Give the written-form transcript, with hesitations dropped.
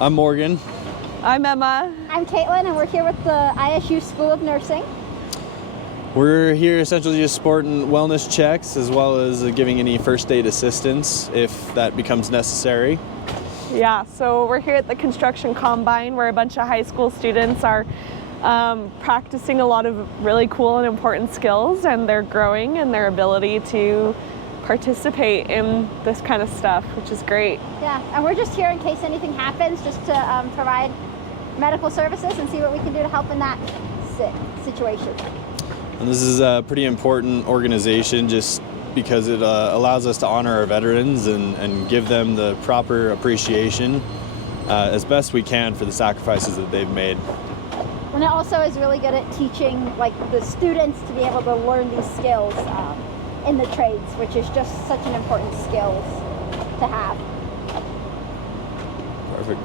I'm Morgan. I'm Emma. I'm Caitlin, and we're here with the ISU School of Nursing. We're here essentially just supporting wellness checks as well as giving any first aid assistance if that becomes necessary. Yeah, so we're here at the Construction Combine where a bunch of high school students are practicing a lot of really cool and important skills, and they're growing in their ability to participate in this kind of stuff, which is great. Yeah, and we're just here in case anything happens, just to provide medical services and see what we can do to help in that situation. And this is a pretty important organization just because it allows us to honor our veterans and give them the proper appreciation as best we can for the sacrifices that they've made. And it also is really good at teaching the students to be able to learn these skills in the trades, which is just such an important skill to have. Perfect.